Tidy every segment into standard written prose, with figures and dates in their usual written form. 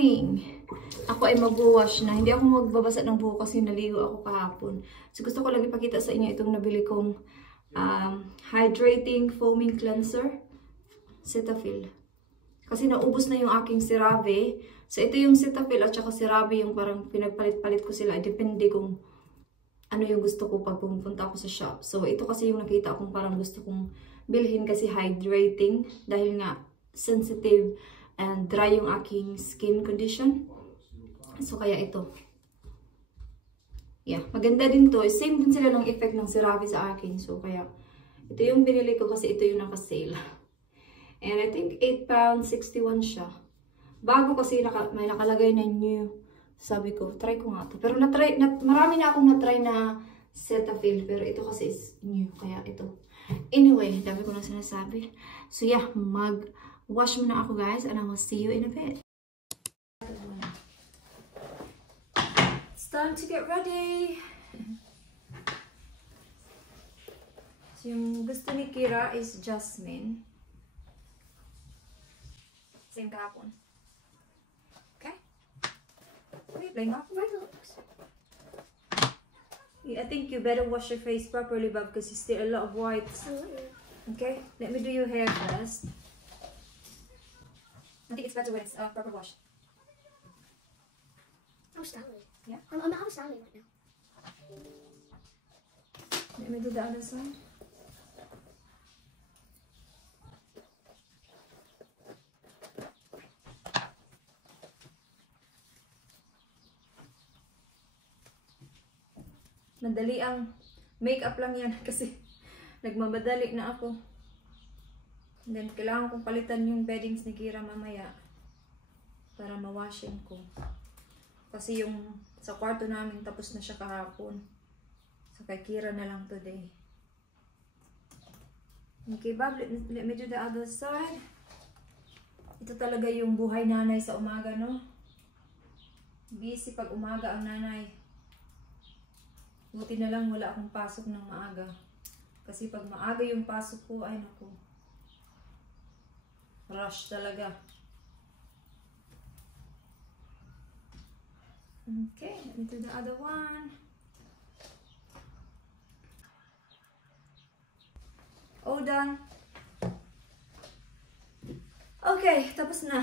morning! Ako ay mag-wash na. Hindi ako magbabasa ng buhok kasi naligo ako kahapon. So gusto ko lang ipakita sa inyo itong nabili kong hydrating foaming cleanser. Cetaphil. Kasi naubos na yung aking CeraVe. So ito yung Cetaphil at saka CeraVe yung parang pinagpalit-palit ko sila. Depende kung ano yung gusto ko pag pumunta ako sa shop. So ito kasi yung nakita kong parang gusto kong bilhin kasi hydrating. Dahil nga sensitive and dry yung aking skin condition. So, kaya ito. Yeah, maganda din to. Same din sila ng effect ng CeraVe sa akin. So, kaya ito yung binili ko kasi ito yung naka-sale. And I think £8.61 siya. Bago kasi may nakalagay na new. Sabi ko, try ko nga to. Pero marami na akong na-try na Cetaphil. Pero ito kasi is new. Kaya ito. Anyway, dami ko na sinasabi. So, yeah, wash muna ako guys and I will see you in a bit. It's time to get ready. So yung gusto ni Kira is jasmine. Same kahapon. Okay? Wait, like not right looks. I think you better wash your face properly, Bob, because you still a lot of whites. Okay? Let me do your hair first. I think it's better when it's proper wash. I'm styling. Yeah? I'm styling right now. Let me do the other side. Madali ang makeup lang yan kasi nagmamadali na ako. And then, kailangan kong palitan yung beddings ni Kira mamaya para mawashin ko. Kasi yung sa kwarto namin tapos na siya kahapon. So, kay Kira na lang today. Okay, Bob, let me do the other side. Ito talaga yung buhay nanay sa umaga, no? Busy pag umaga ang nanay. Buti na lang wala akong pasok ng maaga. Kasi pag maaga yung pasok ko, ay naku. Rush talaga. Okay, let me do the other one. All done. Okay, tapos na.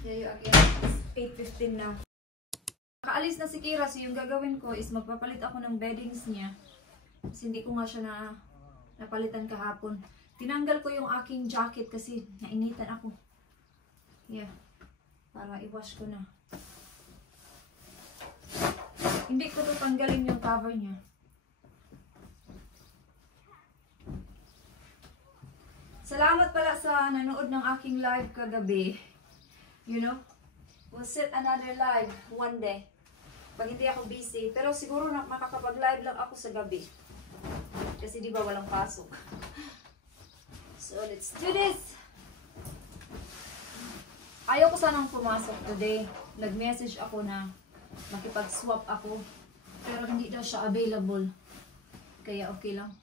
There you again. It's 8:15 now. Nakaalis na si Kira, so yung gagawin ko is magpapalit ako ng beddings niya. Kasi hindi ko nga siya napalitan kahapon. Tinanggal ko yung aking jacket kasi nainitan ako. Yeah. Para i-wash ko na. Hindi ko to tanggalin yung cover niya. Salamat pala sa nanood ng aking live kagabi. You know? We'll set another live one day. Pag hindi ako busy. Pero siguro makakapag-live lang ako sa gabi. Kasi di ba walang pasok. So let's do this. Ayaw ko sanang pumasok today. Nag-message ako na makipag-swap ako. Pero hindi daw siya available. Kaya okay lang.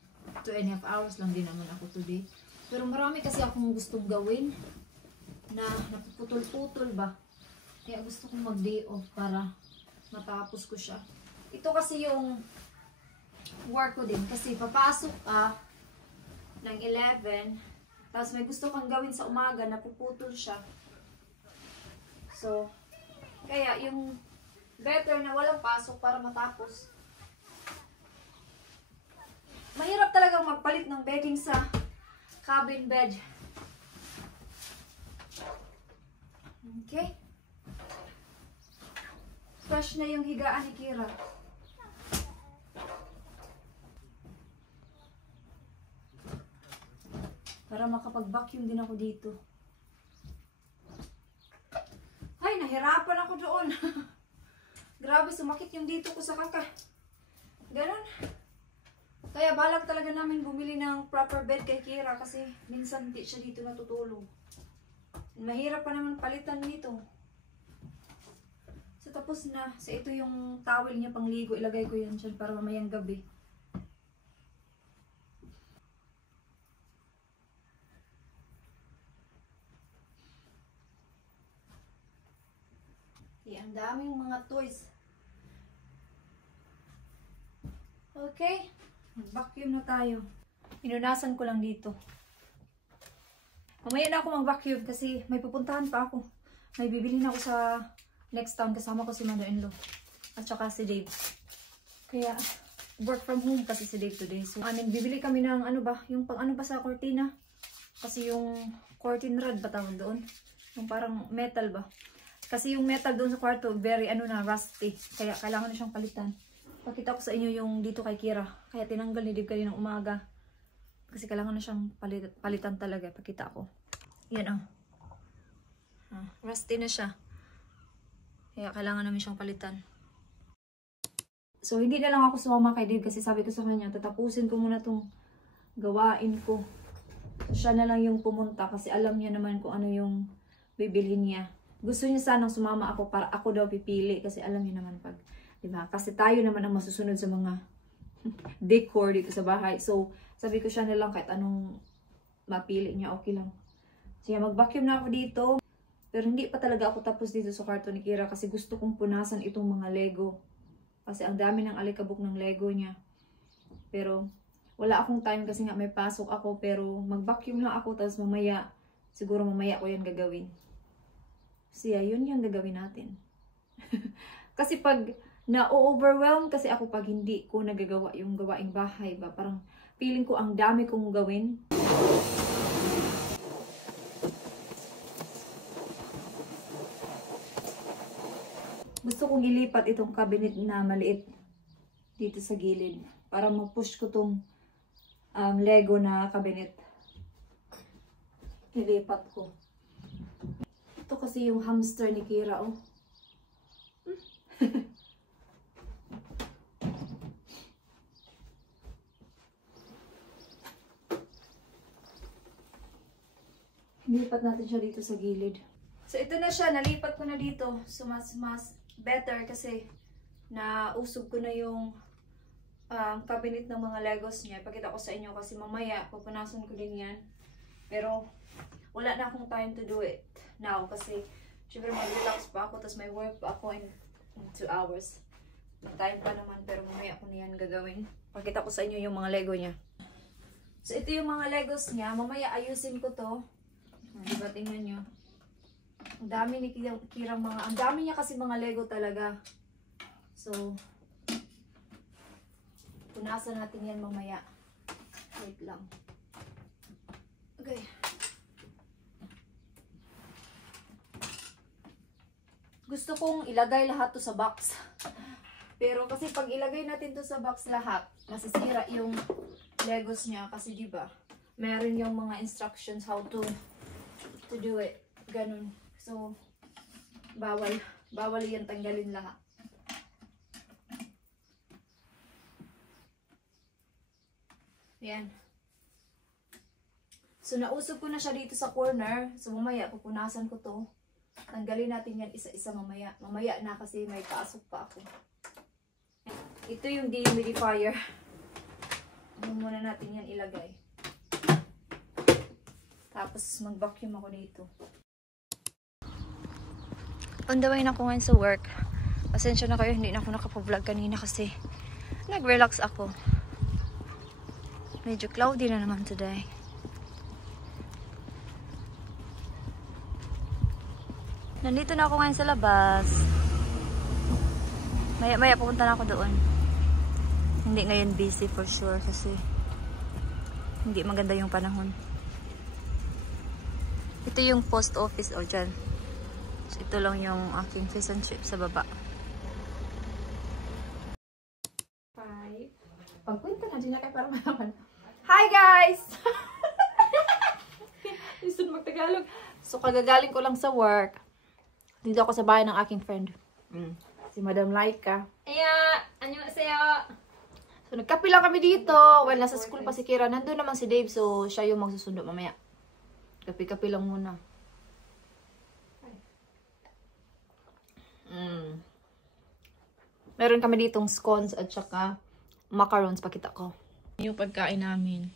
2.5 hours lang din naman ako today. Pero marami kasi akong gustong gawin na napuputol-putol ba. Kaya gusto kong mag-day off para matapos ko siya. Ito kasi yung work ko din. Kasi papasok ka ng 11. Tapos may gusto kang gawin sa umaga, napuputol siya. So, kaya yung better na walang pasok para matapos. Mahirap talagang magpalit ng bedding sa cabin bed. Okay. Fresh na yung higaan ni Kira. Para makapag-vacuum din ako dito. Ay, nahirapan ako doon. Grabe, sumakit yung dito ko sa kaka. Ganon. Kaya balak talaga namin bumili ng proper bed kay Kira kasi minsan hindi siya dito natutulog. Mahirap pa naman palitan nito. So tapos na. So ito yung towel niya pangligo. Ilagay ko yan dyan para mamayang gabi. Ang daming mga toys. Okay, mag-vacuum na tayo. Pinunasan ko lang dito. Mamaya na ako mag-vacuum kasi may pupuntahan pa ako. May bibili na ako sa next town. Kasama ko si mother-in-law. At saka si Dave. Kaya, work from home kasi si Dave today. So, bibili kami ng ano ba? Yung pang ano ba sa cortina? Kasi yung curtain rod ba tawag doon? Yung parang metal ba? Kasi yung metal doon sa kwarto, very rusty. Kaya kailangan na siyang palitan. Pakita ko sa inyo yung dito kay Kira. Kaya tinanggal ni Dave kaninang umaga. Kasi kailangan na siyang palitan talaga. Pakita ko. Yan rusty na siya. Kaya kailangan namin siyang palitan. So, hindi na lang ako sumama kay Dave kasi sabi ko sa kanya, tatapusin ko muna tong gawain ko. Siya na lang yung pumunta kasi alam niya naman kung ano yung bibilhin niya. Gusto niya sanang sumama ako para ako daw pipili kasi alam niya naman pag, diba? Kasi tayo naman ang masusunod sa mga decor dito sa bahay. So, sabi ko siya na lang kahit anong mapili niya, okay lang. Sige, mag-vacuum na ako dito. Pero hindi pa talaga ako tapos dito sa kwarto ni Kira kasi gusto kong punasan itong mga Lego. Kasi ang dami ng alikabok ng Lego niya. Pero wala akong time kasi nga may pasok ako. Pero mag-vacuum lang ako tapos mamaya, siguro mamaya ko yan gagawin. Siya, yun yung gagawin natin. Kasi pag na-overwhelm kasi ako pag hindi ko nagagawa yung gawaing bahay ba, parang feeling ko ang dami kong gawin. Gusto kong ilipat itong cabinet na maliit dito sa gilid para ma-push ko tong Lego na cabinet. Ilipat ko. Ito kasi yung hamster ni Kira, oh. Nilipat natin siya dito sa gilid. So, ito na siya. Nalipat ko na dito. So, mas better kasi nausog ko na yung cabinet ng mga Legos niya. Ipakita ko sa inyo kasi mamaya pupunasan ko din yan. Pero, wala na akong time to do it now kasi syempre mag-relax pa ako tapos may work pa ako in 2 hours. May time pa naman pero mamaya ko na yan gagawin. Pakita ko sa inyo yung mga Lego niya. So ito yung mga Legos niya. Mamaya ayusin ko to. Diba tingnan nyo? Ang dami ni Kirang ang dami niya kasi mga Lego talaga. So punasan natin yan mamaya. Wait lang. Okay. Gusto kong ilagay lahat to sa box. Pero kasi pag ilagay natin to sa box lahat, masisira yung Legos niya. Kasi diba, meron yung mga instructions how to do it. Ganun. So, bawal. Bawal yan tanggalin lahat. Yan. So, nausog ko na siya dito sa corner. So, mamaya, pupunasan ko to. Tanggalin natin yan isa-isa mamaya. Mamaya na kasi may pasok pa ako. Ito yung dehumidifier. Ano muna natin yan ilagay. Tapos mag-vacuum ako dito. On the way na ako ngayon sa work. Pasensya na kayo, hindi na ako nakapag-vlog kanina kasi nag-relax ako. Medyo cloudy na naman today. Nandito na ako ngayon sa labas. Maya pupunta na ako doon. Hindi ngayon busy for sure kasi hindi maganda yung panahon. Ito yung post office o dyan. So, ito lang yung aking fish and chips sa baba. 5. Pagkwenta na din na kayo para malaman. Hi guys! Gusto magtagalog. So kagagaling ko lang sa work. Dito ako sa bahay ng aking friend. Si Madam Laika. Aya! Annyeonghaseyo! So, nagkape lang kami dito. Well, nasa school pa si Kira. Nandun naman si Dave. So, siya yung magsusundo mamaya. Kape-kape lang muna. Meron kami ditong scones at saka macarons. Pakita ko. Yung pagkain namin.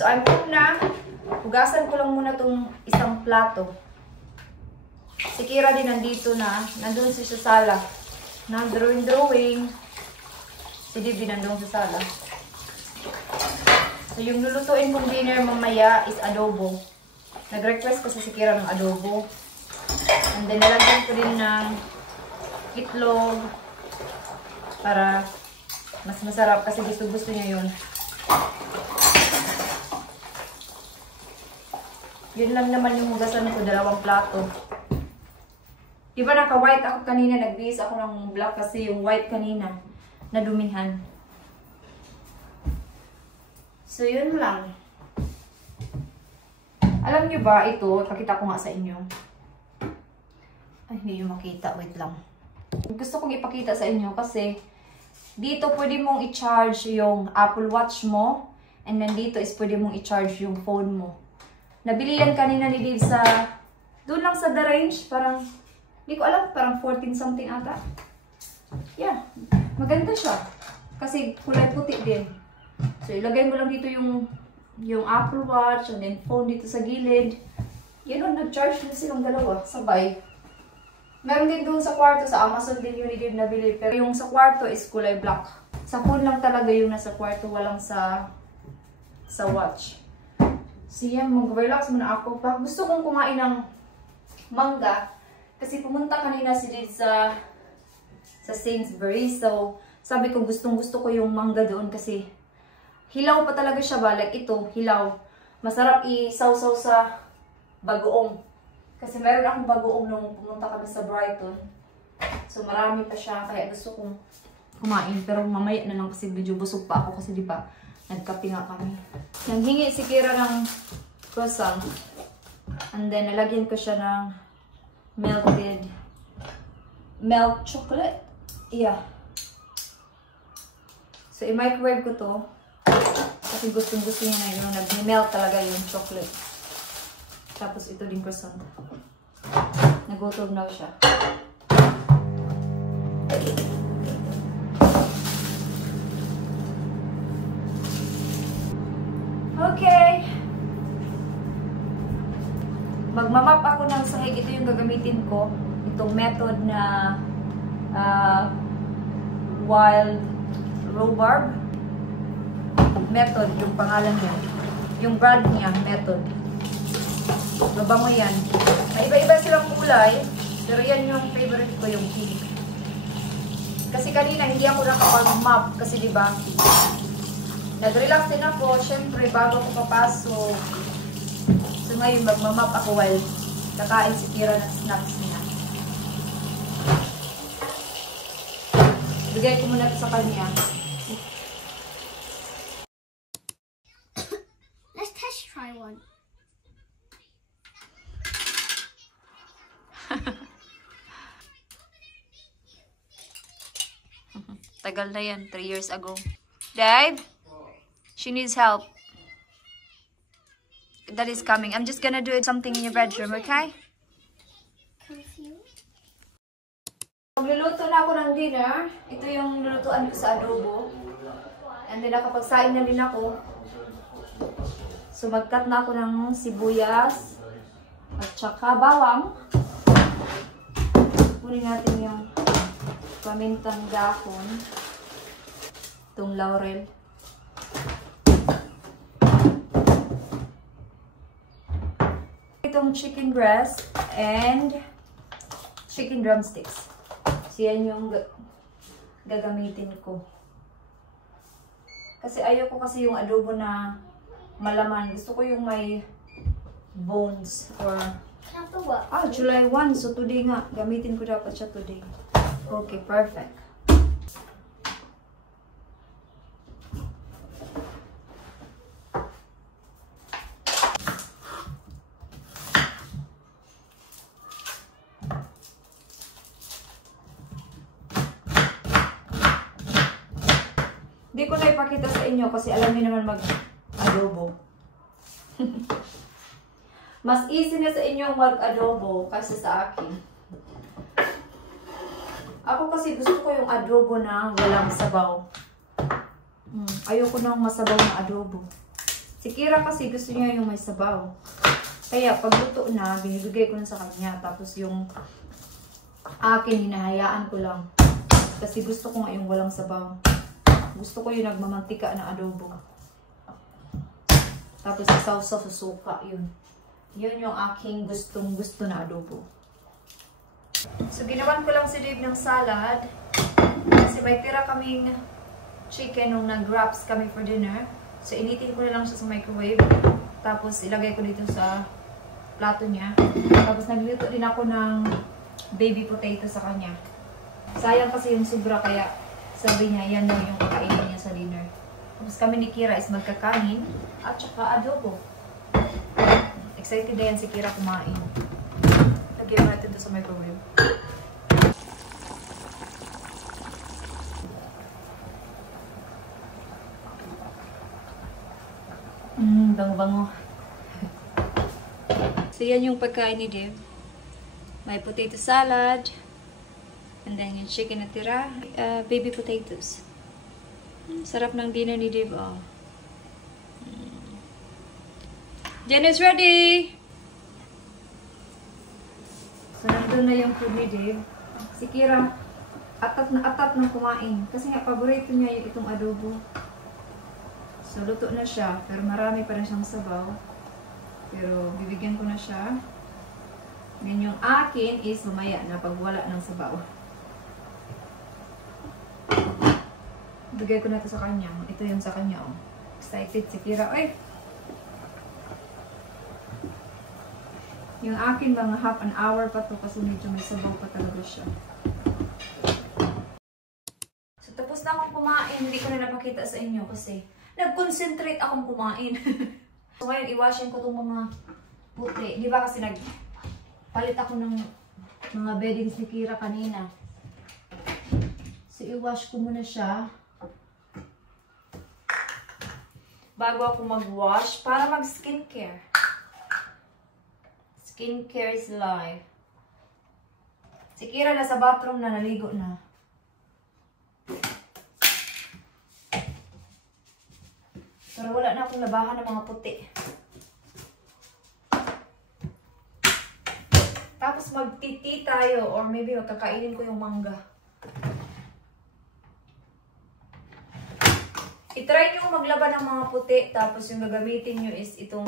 So, I'm home na. Hugasan ko lang muna tong isang plato. Si Kira din nandito na. Nandun siya sa sala. Nag-drawing. Si Divi nandun sa sala. So, yung lulutuin kong dinner mamaya is adobo. Nag-request kasi si Kira ng adobo. And then, nalagyan ko din ng itlog para mas masarap kasi gusto niya yun. Yun lang naman yung hugasan ko, 2 plato. Diba naka-white ako kanina, nagbihis ako ng black kasi yung white kanina nadumihan. So, yun lang. Alam nyo ba, ito, pakita ko nga sa inyo. Ay, hindi nyo makita. Wait lang. Gusto kong ipakita sa inyo kasi dito pwede mong i-charge yung Apple Watch mo and then dito is pwede mong i-charge yung phone mo. Nabili yan kanina ni Dave sa, doon lang sa The Range, parang, hindi ko alam, parang 14 something ata. Yeah, maganda siya. Kasi kulay puti din. So, ilagay mo lang dito yung Apple Watch and then phone dito sa gilid. Yun o, nag-charge na silang dalawa, sabay. Meron din doon sa kwarto, sa Amazon din yun ni Dave nabili. Pero yung sa kwarto is kulay black. Sa phone lang talaga yung nasa kwarto, walang sa watch. So yan, mag-relax muna ako. Gusto kong kumain ng mangga. Kasi pumunta kanina si Dave sa Sainsbury's. So, sabi ko gustong-gusto ko yung mangga doon kasi hilaw pa talaga siya ba? Like ito, hilaw. Masarap i-sausaw sa bagoong. Kasi meron akong bagoong nung pumunta kami sa Brighton. So, marami pa siya. Kaya gusto kong kumain. Pero mamaya na lang kasi medyo busog pa ako kasi di ba nagkape nga kami. Nanghingi si Kira ng croissant. And then, nalagyan ko siya ng milk chocolate. Yeah. So, i-microwave ko to. Kasi gustong-gusto niya na yun. Nag-melt talaga yung chocolate. Tapos, ito din croissant. Nag-go-to now siya. Okay. Magmamap ako ng sahig. Ito yung gagamitin ko. Itong method na wild rhubarb. Method, yung pangalan niya. Yung brand niya, method. Mabango yan. May iba-iba silang kulay. Pero yan yung favorite ko, yung pink. Kasi kanina hindi ako nakapag-map. Kasi diba, nag-relax din ako, syempre, bago ako papasok. So ngayon, magmamap ako while kakain si Kira ng snacks niya. Bigay ko muna ito sa kanya. Let's test try one. Tagal na yan, 3 years ago. Dave? She needs help. That is coming. I'm just gonna do something in your bedroom, okay? Confused? Magluluto na ako ng dinner. Ito yung lulutuan ko sa adobo. And then nakapagsain na din ako. So mag-cut na ako ng sibuyas at saka bawang. Kunin natin yung pamintang dahon. Itong laurel. Itong chicken breast and chicken drumsticks. So yan yung gagamitin ko. Kasi ayoko kasi yung adobo na malaman. Gusto ko yung may bones or... After what? July 1. So today nga. Gamitin ko dapat siya today. Okay, perfect. Hindi ko na ipakita sa inyo kasi alam niyo naman mag-adobo. Mas easy na sa inyo mag-adobo kasi sa akin. Ako kasi gusto ko yung adobo na walang sabaw. Ayoko nang masabaw na adobo. Si Kira kasi gusto niya yung may sabaw. Kaya pagluto na, binibigay ko na sa kanya. Tapos yung akin, hinahayaan ko lang. Kasi gusto ko nga yung walang sabaw. Gusto ko yung nagmamantika na adobo. Tapos isaw-saw sa suka, yun. Yun yung aking gustong-gusto na adobo. So, ginawan ko lang si Dave ng salad. Kasi may tira kaming chicken nung nag-wraps kami for dinner. So, initin ko na lang siya sa microwave. Tapos, ilagay ko dito sa plato niya. Tapos, nagluto din ako ng baby potato sa kanya. Sayang kasi yung sobra, kaya sabi niya, yan daw yung kakainin niya sa dinner. Tapos, kami ni Kira is magkakanin at saka adobo. Excited na yan si Kira kumain. Lagyan natin ito sa microwave. Bango-bango. So, yan yung pagkain ni Dave. May potato salad. And then yung chicken na tira. Baby potatoes. Sarap ng dinner ni Dave. Oh. Jen is ready! So, nandun na yung food ni Dave. Si Kira, atat ng kumain. Kasi nga, paborito niya yung itong adobo. So, luto na siya. Pero marami pa rin siyang sabaw. Pero, bibigyan ko na siya. Then, yung akin is mamaya na pag wala ng sabaw. Bigay ko na ito sa kanya. Ito yung sa kanya, oh. Excited si Kira. Ay! Yung akin, mga half an hour pa to kasi medyo may sabaw pa talaga siya. So, tapos na akong kumain. Hindi ko na napakita sa inyo kasi nag-concentrate akong kumain. So, ngayon, iwashin ko itong mga puti. Di ba kasi nagpalit ako ng mga beddings ni Kira kanina. So, iwash ko muna siya bago ako mag-wash para mag-skincare. Skincare is life. Si Kira nasa bathroom na, naligo na. Pero wala na akong labahan ng mga puti. Tapos magtiti tayo or maybe magkakainin ko yung mangga. I-try nyo maglaba ng mga puti, tapos yung gagamitin nyo is itong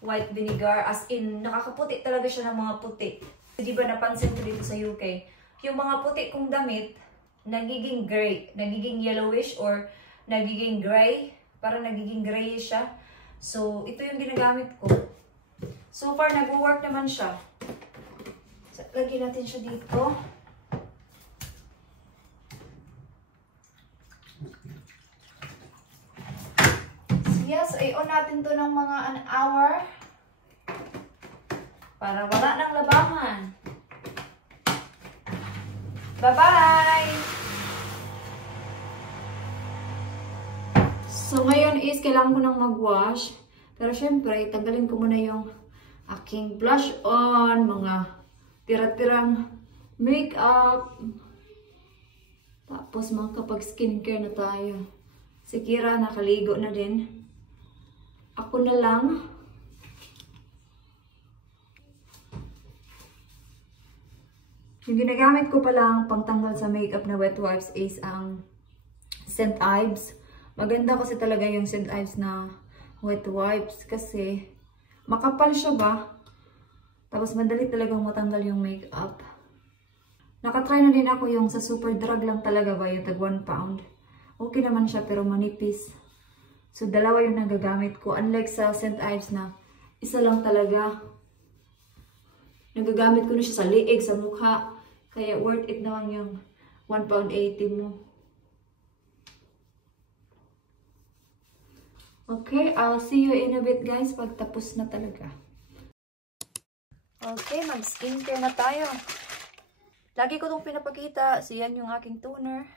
white vinegar. As in, nakakaputi talaga siya ng mga puti. Di ba napansin ko dito sa UK, yung mga puti kong damit, nagiging gray, nagiging yellowish or nagiging gray. Parang nagiging grayish siya. So, ito yung ginagamit ko. So far, nag-work naman siya. So, lagyan natin siya dito. Yes, i-on natin to ng mga an hour para wala nang labahan. Bye-bye! So, ngayon is kailangan ko nang mag-wash. Pero syempre, tanggalin ko muna yung aking blush on, mga tira-tirang makeup. Tapos, makapag-skincare na tayo. Si Kira, nakaligo na din. Ako na lang. Yung ginagamit ko palang pangtanggal sa makeup na wet wipes is ang St. Ives. Maganda kasi talaga yung St. Ives na wet wipes kasi makapal siya ba? Tapos madali talagang matanggal yung makeup. Nakatry na din ako yung sa Superdrug lang talaga ba, yung tag 1 pound. Okay naman siya pero manipis. So dalawa yung nagagamit ko. Unlike sa St. Ives na isa lang talaga. Nagagamit ko na siya sa liig, sa mukha. Kaya worth it naman yung 1 pound 80 mo. Okay, I'll see you in a bit guys pag tapos na talaga. Okay, mag-skincare na tayo. Lagi ko itong pinapakita. So, yan yung aking toner.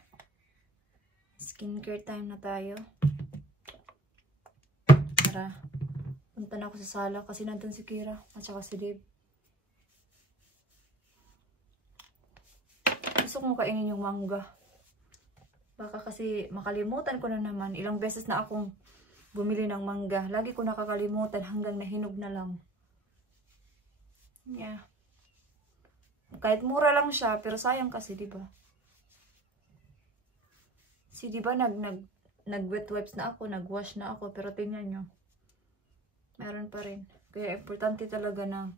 Skincare time na tayo. Tara, punta na ako sa sala kasi nandun si Kira at saka si Dave. Gusto kong kainin yung mangga. Baka kasi makalimutan ko na naman. Ilang beses na akong bumili ng mangga. Lagi ko nakakalimutan hanggang nahinog na lang. Yeah. Kahit mura lang siya, pero sayang kasi, di ba? Si di ba nag-wet wipes na ako, nag-wash na ako, pero tingnan nyo. Meron pa rin. Kaya importante talaga na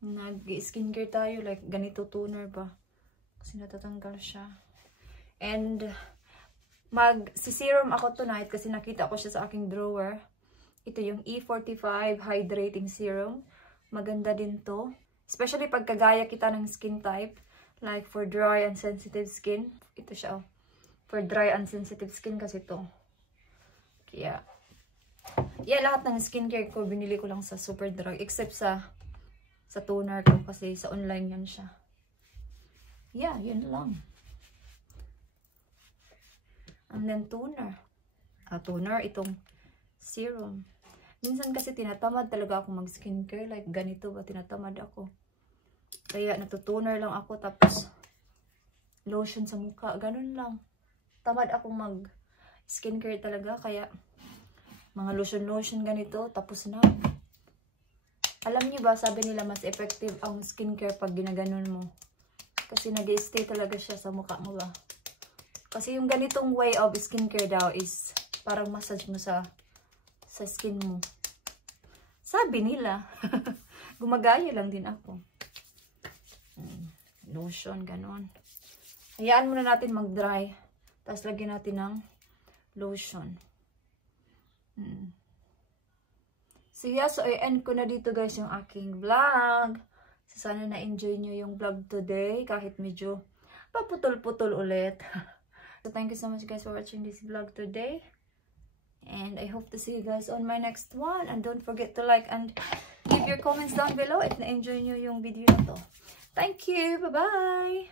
nag-skincare tayo, like ganito toner ba? Kasi natatanggal siya. And mag-serum ako tonight kasi nakita ko siya sa aking drawer. Ito yung E45 Hydrating Serum. Maganda din to. Especially pag kagaya kita ng skin type. Like for dry and sensitive skin. Ito siya. For dry and sensitive skin kasi to. Kaya, yeah, lahat ng skincare ko binili ko lang sa Superdrug. Except sa toner ko kasi sa online yan siya. Yeah, yun lang. And then toner. Toner, itong serum. Minsan kasi tinatamad talaga ako mag-skincare. Like ganito ba, tinatamad ako. Kaya natutoner lang ako tapos lotion sa mukha. Ganun lang. Tamad akong mag-skincare talaga. Kaya mga lotion ganito. Tapos na. Alam niyo ba, sabi nila mas effective ang skincare pag ginaganon mo. Kasi nag-i-stay talaga siya sa mukha mo ba. Kasi yung ganitong way of skincare daw is parang massage mo sa skin mo. Sabi nila. Gumagaya lang din ako. Lotion, ganon. Hayaan muna natin mag-dry. Tapos lagyan natin ng lotion. So yeah, so i-end ko na dito guys yung aking vlog. So sana na-enjoy nyo yung vlog today. Kahit medyo paputol-putol ulit. So thank you so much guys for watching this vlog today. And I hope to see you guys on my next one. And don't forget to like and leave your comments down below if na-enjoy nyo yung video na to. Thank you! Bye-bye!